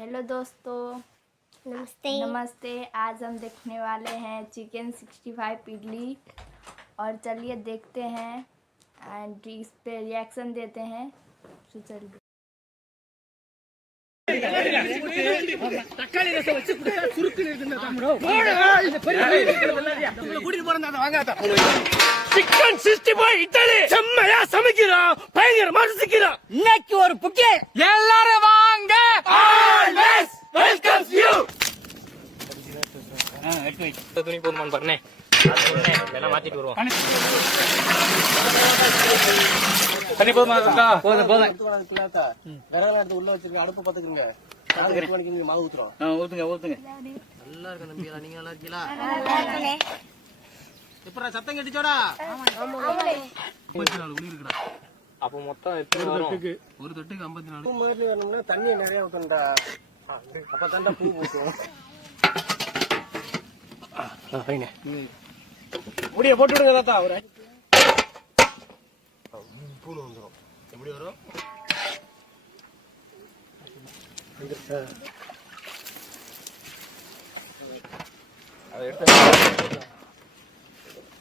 Hello दोस्तों, नमस्ते। आज हम देखने वाले हैं चिकन 65 इडली और चलिए देखते हैं एंड इस पे रिएक्शन देते हैं। तो चलिए தக்காளி ரசம் வச்சு குடிச்சா சுருக்கு நிறுத்துங்க தம்பரோ. கூட்டிட்டு போறதா வாங்காத. சிக்கன் 65 இட்லி செம்மையா சமைக்கிறோம். பயங்கரமா ருசிக்கிறோம். இன்னைக்கு ஒரு புக்கே. எல்லாரும் வாங்க. Always welcomes you. எடுத்து வை. துணி போடுமான்னு பாருனே. எல்லாம் மாத்திட்டு வருவோம். தண்ணி போதுமா இருக்கா? போதும். விறகு எடுத்து உள்ள வச்சிருக்க அடுப்பு பாத்துக்கங்க. மாவு ஊத்துறோம். ஊத்துங்க. நல்லா இருக்கு நம்பியா, நீங்க நல்லா இருக்கீங்களா? எப்பறா சத்தம் கேட்டுச்சோடா? அப்ப மொத்தம் எத்தனை வரும்? ஒரு தொட்டுக்கு 54. பூ மாதிரி வரணும்னா தண்ணி நிறைய ஊத்தணும்டா. அப்ப தாண்டா பூ ஊத்தும். ஃபைன். முடிய போட்டு விடுங்க தாத்தா. ஒரு பூ வந்துரும். எப்படி வரும்?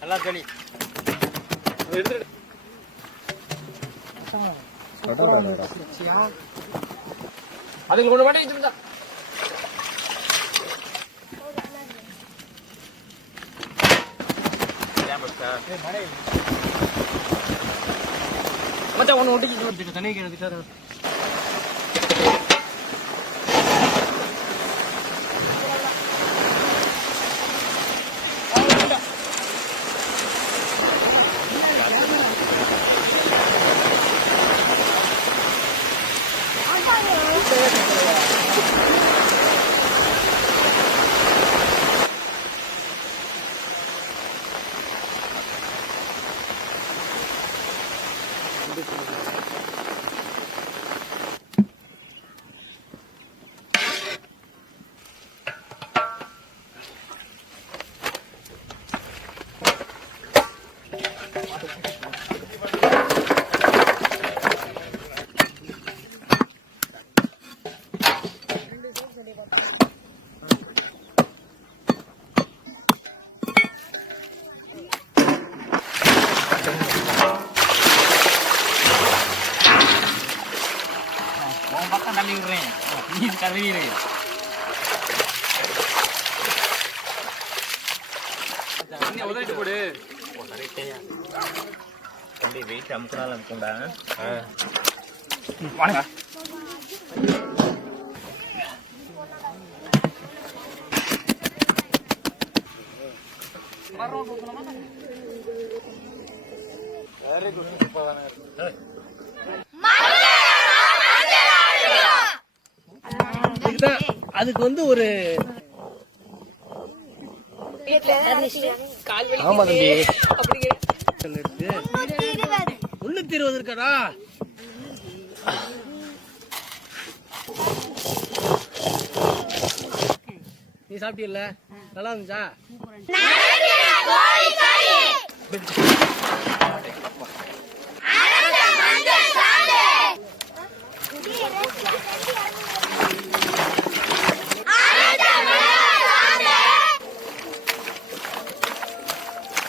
நல்லா களி அதுக்கு கொண்டு மாட்டேன். மச்சான் ஒன்று ஒட்டிக்கிட்டு தண்ணி கிணறு. தள்ளி விடுறேன். நீ கருவீரு. உதவிட்டு போடு. வெயிட் அமுக்குனால அமுக்குண்டா. வாங்க. Very good. அதுக்கு வந்து ஒரு ஆமா தம்பி 320 இருக்காடா. நீ சாப்பிட்டீல்ல? நல்லா இருந்துச்சா?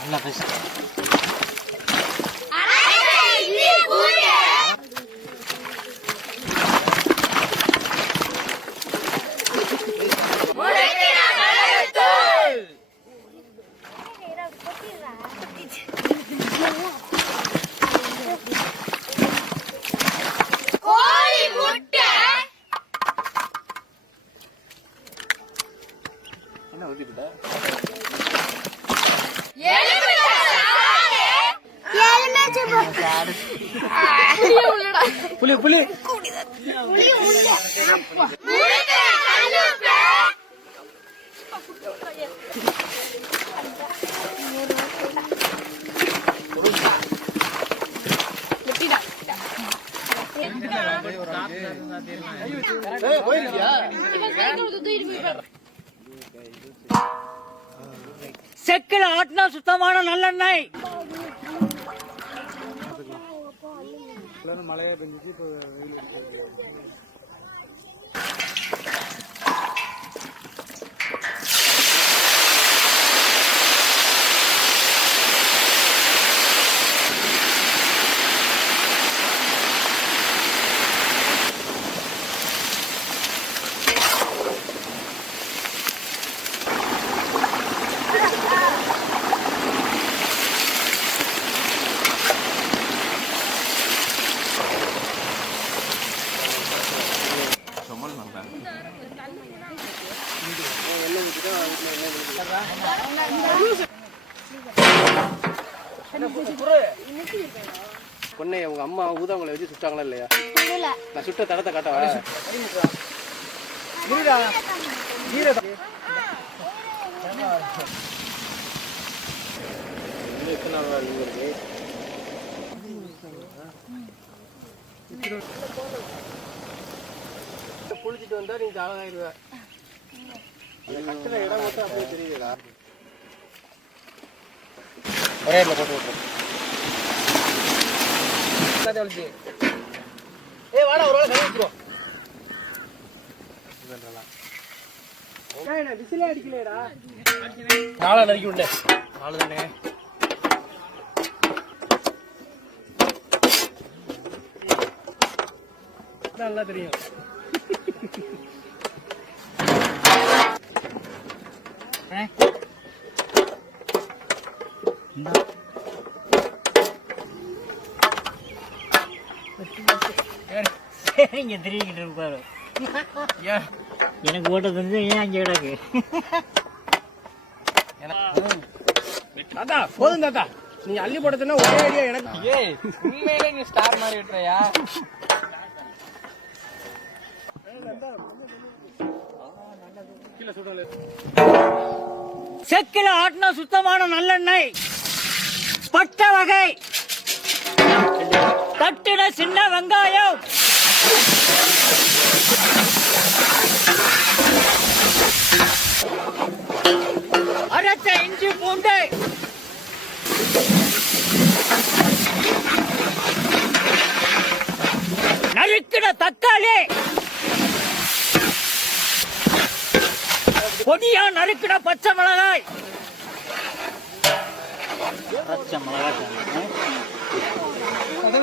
நல்லா பேசு. என்ன ஊத்திட்டா? புளி செக்கில் ஆட்டினா சுத்தமான நல்லெண்ணெய். மழையா பெஞ்சிச்சு. இப்போ வெயில் பொண்ணை உங்க அம்மா ஊதாங்களை வச்சு சுட்டாங்களா இல்லையா? நான் சுட்ட தடத்தை காட்டவா? குளிச்சுட்டு வந்தா நீங்க ஆளாயிருவ. கட்டுற இடம் மட்டும் அப்படியே தெரியுதுடா. ஒரே இடத்துல போட்டு விட்டுரு. வாடா ஒரு வேலை கழிச்சுருவோம். விசிலே அடிக்கலையடா. நாளா நறுக்கி விடல. நாலு தானே. நல்லா தெரியும். இங்க தெரியுங்கிட்டு இருப்பாரு. எனக்கு ஓட்ட தெரிஞ்சு ஏன் அங்கே கிடக்கு? தாத்தா போதும் தாத்தா, நீ அள்ளி போட்டதுன்னா ஒரே ஐடியா எனக்கு. ஏய் உண்மையிலே நீ ஸ்டார் மாதிரி விட்டுறியா? செக்கில ஆட்டின சுத்தமான நல்லெண்ணெய், பட்ட வகை, தட்டின சின்ன வெங்காயம், அரைச்ச இஞ்சி பூண்டு, நறுக்கின தக்காளி, பொடியா நறுக்கின பச்சை மிளகாய். பச்சை மிளகாய்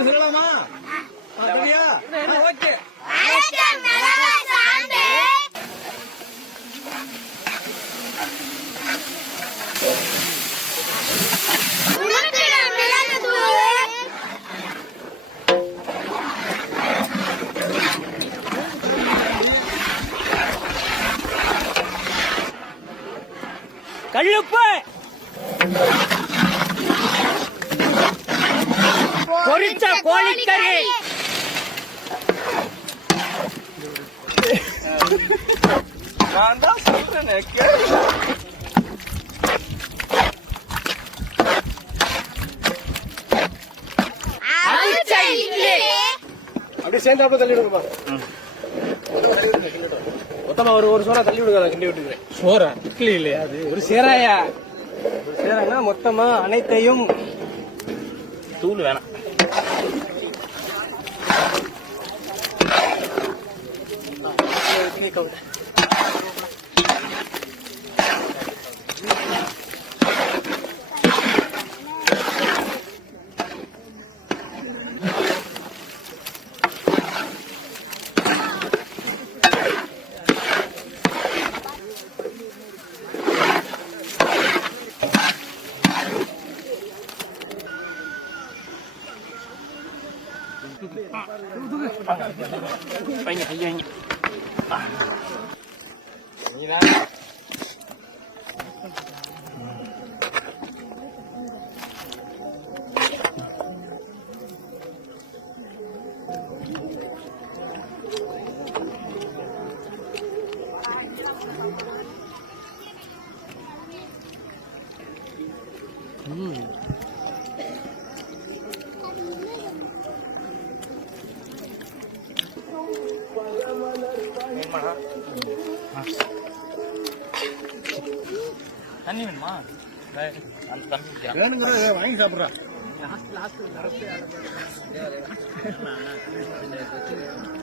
சொல்லலாமா? ஓகே. கல்லுப்பு, பொரிச்ச கோழிக்கறி, நான் தான் சொல்றேன். அப்படியே சேர்ந்தாப்புல தள்ளி விடுங்கப்பா. மொத்தமா ஒரு சோறா தள்ளி விடுங்க. கிண்டி விட்டுக்கிறேன். சோறா இட்லி இல்லையா? அது ஒரு சேராயா? ஒரு சேராங்கன்னா மொத்தமா அனைத்தையும். தூள் வேணாம். இட்லி கவுண்ட். வைங்க கையை வைங்க. தண்ணி வேணுமா? வேணுங்கிறத வாங்கி சாப்பிட்றா.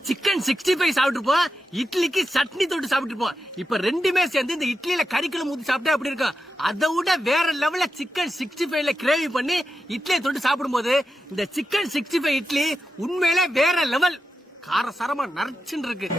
சிக்கன் 65 சாப்பிட்டுருப்போம், இட்லிக்கு சட்னி தொட்டு சாப்பிட்டுருப்போம். இப்ப ரெண்டுமே சேர்ந்து இந்த இட்லியில கறிக்குள்ள ஊத்தி சாப்பிட்டா அப்படி இருக்கும். அதை விட வேற லெவல்ல சிக்கன் 65ல கிரேவி பண்ணி இட்லியை தொட்டு சாப்பிடும்போது இந்த சிக்கன் 65 இட்லி உண்மையிலே வேற லெவல். காரசாரமா நரைச்சுன்னு இருக்கு.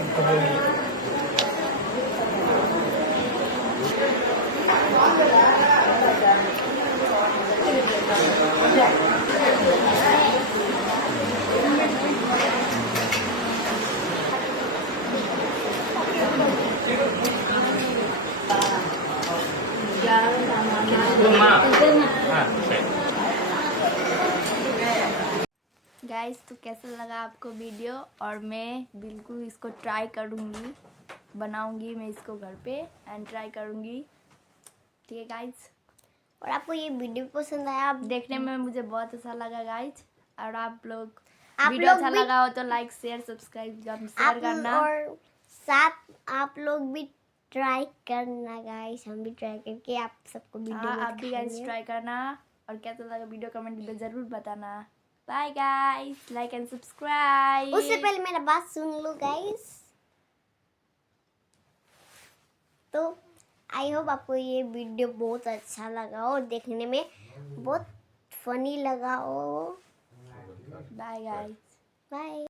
गाइस तो कैसा लगा आपको वीडियो, और मैं बिल्कुल इसको ट्राई करूँगी, बनाऊँगी मैं इसको घर पे एंड ट्राई करूँगी। ठीक है गाइस, और आपको ये वीडियो पसंद आया, आप देखने में मुझे बहुत अच्छा लगा गाइस। और आप लोग आप वीडियो लोग अच्छा भी- लगा हो तो लाइक शेयर सब्सक्राइब शेयर करना। और साथ आप लोग भी ट्राई करना गाइस, हम भी ट्राई करके आप सबको वीडियो हाँ, में आप भी गाइस दिखाएंगे। ट्राई करना, और कैसा लगा वीडियो कमेंट में ज़रूर बताना। Bye guys, like and subscribe. उससे पहले मेरा बात सुन लो गाइस। तो आई होप आपको ये वीडियो बहुत अच्छा लगा हो और देखने में बहुत फनी लगा हो। Bye guys. बाय।